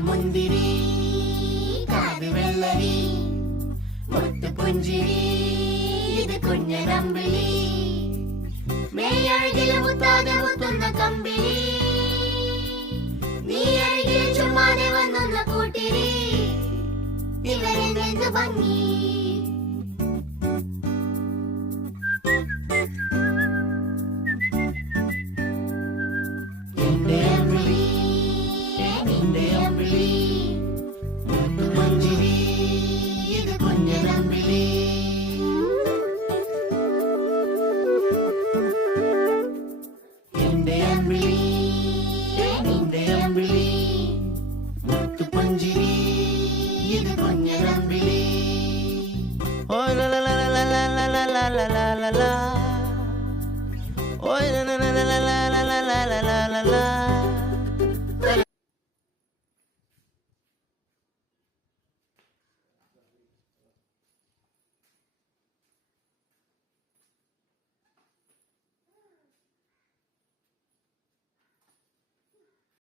മുന്തിരി കാത് വെള്ളരി മുത്ത് പുഞ്ചിരി ഇത് കുഞ്ഞനമ്പിളി മേയഴകില് മുത്താതെ മുത്തുന്ന കമ്പിളി നീ അഴകിൽ ചുമ്മാതെ വന്നൊന്ന കൂട്ടിരി ഇവരെന്ത് ഭംഗി